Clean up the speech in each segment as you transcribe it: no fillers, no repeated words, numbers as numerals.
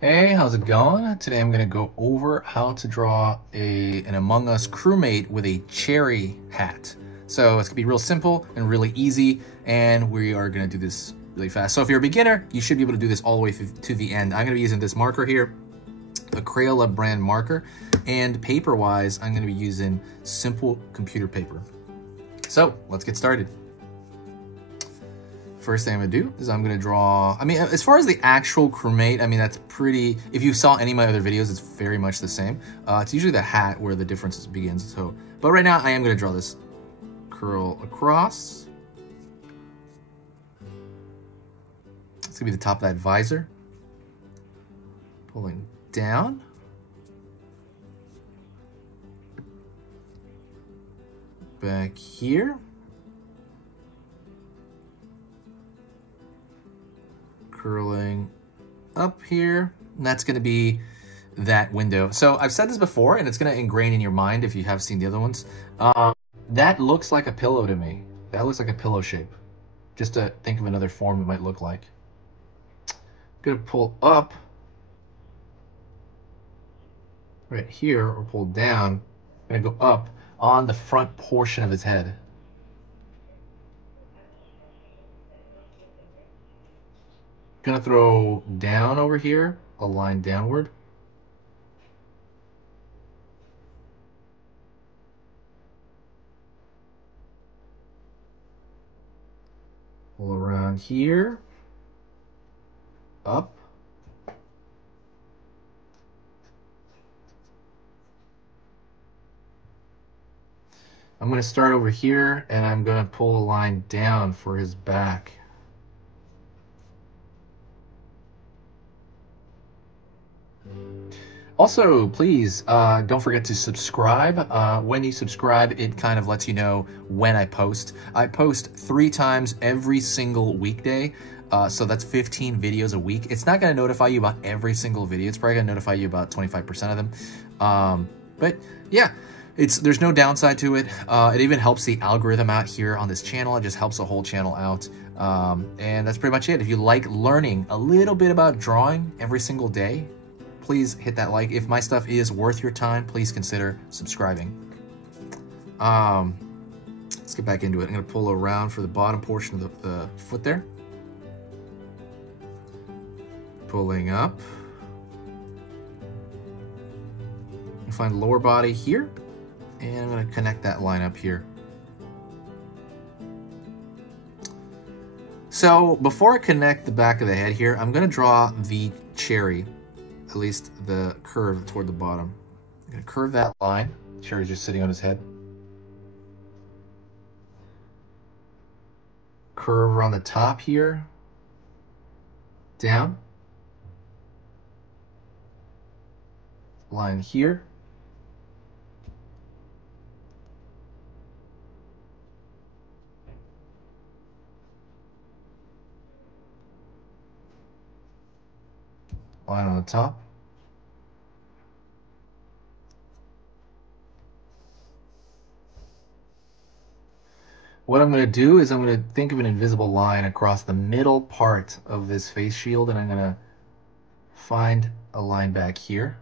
Hey, how's it going? Today I'm going to go over how to draw an Among Us crewmate with a cherry hat. So it's going to be real simple and really easy, and we are going to do this really fast. So if you're a beginner, you should be able to do this all the way to the end. I'm going to be using this marker here, a Crayola brand marker, and paper-wise, I'm going to be using simple computer paper. So let's get started. First thing I'm gonna do is I'm gonna draw, as far as the actual crewmate, that's pretty, if you saw any of my other videos, it's very much the same. It's usually the hat where the difference begins. So, but right now I am gonna draw this. Curl across. It's gonna be the top of that visor. Pulling down. Back here. Curling up here, and that's going to be that window. So I've said this before, and it's going to ingrain in your mind if you have seen the other ones. That looks like a pillow to me. That looks like a pillow shape. Just to think of another form it might look like. I'm going to pull up right here, or pull down. I'm going to go up on the front portion of his head. Gonna throw down over here, a line downward. Pull around here, up. I'm gonna start over here, and I'm gonna pull a line down for his back. Also, please don't forget to subscribe. When you subscribe, it kind of lets you know when I post. I post 3 times every single weekday, so that's 15 videos a week. It's not going to notify you about every single video. It's probably going to notify you about 25% of them. But yeah, there's no downside to it. It even helps the algorithm out here on this channel. It just helps the whole channel out. And that's pretty much it. If you like learning a little bit about drawing every single day, please hit that like. If my stuff is worth your time, please consider subscribing. Let's get back into it. I'm going to pull around for the bottom portion of the foot there. Pulling up. And find the lower body here. And I'm going to connect that line up here. So before I connect the back of the head here, I'm going to draw the cherry. At least the curve toward the bottom. I'm going to curve that line. Cherry's just sitting on his head. Curve around the top here. Down. Line here. Line on the top. What I'm going to do is I'm going to think of an invisible line across the middle part of this face shield, and I'm going to find a line back here.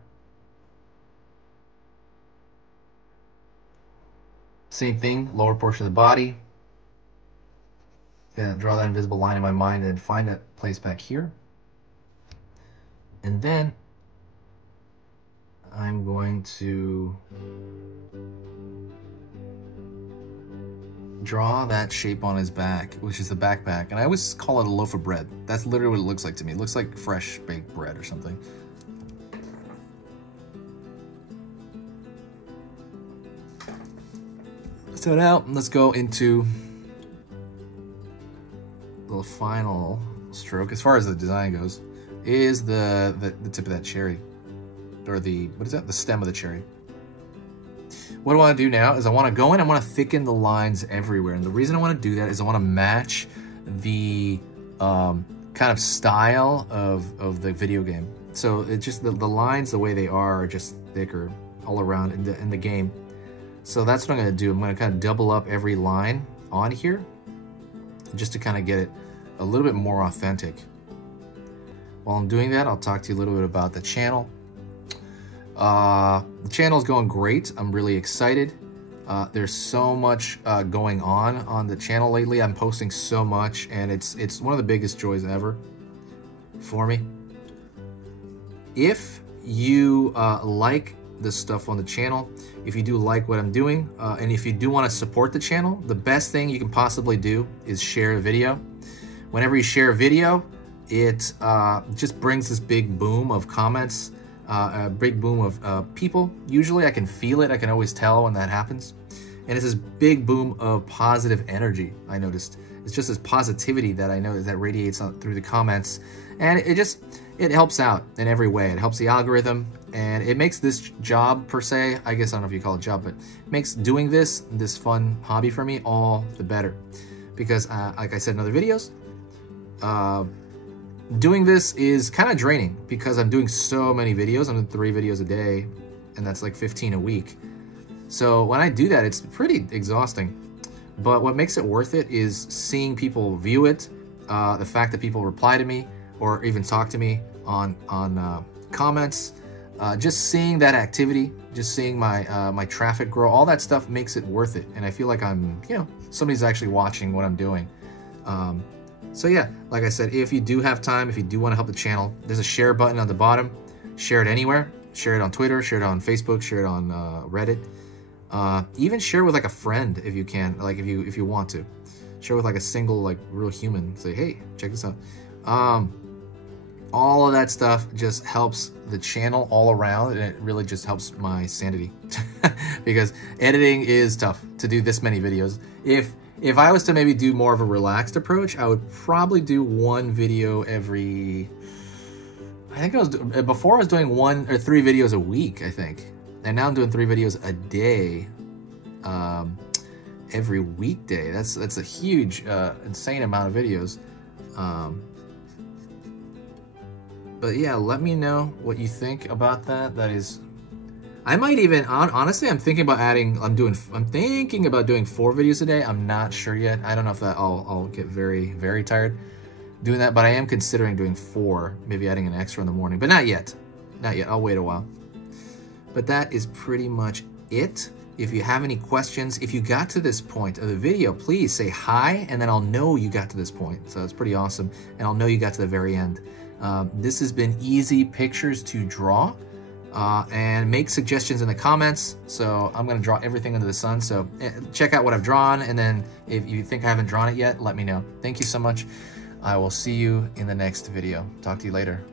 Same thing, lower portion of the body. Gonna draw that invisible line in my mind and find that place back here. And then I'm going to draw that shape on his back, which is the backpack. And I always call it a loaf of bread. That's literally what it looks like to me. It looks like fresh baked bread or something. So now let's go into the final stroke, as far as the design goes, is the tip of that cherry, or the stem of the cherry. What I want to do now is I want to go in, I want to thicken the lines everywhere. And the reason I want to do that is I want to match the kind of style of the video game. So it's just the lines, the way they are just thicker all around in the game. So that's what I'm going to do. I'm going to kind of double up every line on here just to kind of get it a little bit more authentic. while I'm doing that, I'll talk to you a little bit about the channel. The channel is going great. I'm really excited. There's so much going on the channel lately. I'm posting so much, and it's one of the biggest joys ever for me. If you like the stuff on the channel, if you do like what I'm doing, and if you do want to support the channel, the best thing you can possibly do is share a video. Whenever you share a video, it just brings this big boom of comments, a big boom of people. Usually I can feel it. I can always tell when that happens. And it's this big boom of positive energy, I noticed. It's just this positivity that I noticed that radiates through the comments. And it helps out in every way. It helps the algorithm, and it makes this job, per se, I guess I don't know if you call it job, but makes doing this fun hobby for me all the better. Because like I said in other videos, doing this is kind of draining because I'm doing so many videos. I'm doing 3 videos a day, and that's like 15 a week. So when I do that, it's pretty exhausting. But what makes it worth it is seeing people view it, the fact that people reply to me or even talk to me on comments, just seeing that activity, just seeing my traffic grow, all that stuff makes it worth it. And I feel like I'm, somebody's actually watching what I'm doing. So yeah, like I said, if you do have time, if you do want to help the channel, there's a share button on the bottom. Share it anywhere. Share it on Twitter, share it on Facebook, share it on Reddit. Even share with like a friend if you can, like if you want to. Share with like a single, like real human. Say, hey, check this out. All of that stuff just helps the channel all around, and it really just helps my sanity. Because editing is tough to do this many videos. If I was to maybe do more of a relaxed approach, I would probably do 1 video every, I think before I was doing 1 or 3 videos a week, I think. And now I'm doing 3 videos a day, every weekday. That's a huge, insane amount of videos. But yeah, let me know what you think about that. That is, I might even, honestly, I'm thinking about I'm thinking about doing 4 videos a day. I'm not sure yet. I don't know if that I'll get very, very tired doing that, but I am considering doing 4, maybe adding an extra in the morning, but not yet. Not yet. I'll wait a while. But that is pretty much it. If you have any questions, if you got to this point of the video, please say hi, and then I'll know you got to this point. So it's pretty awesome, and I'll know you got to the very end. This has been easy pictures to draw. And make suggestions in the comments. So I'm going to draw everything under the sun. So check out what I've drawn, and then if you think I haven't drawn it yet, let me know. Thank you so much. I will see you in the next video. Talk to you later.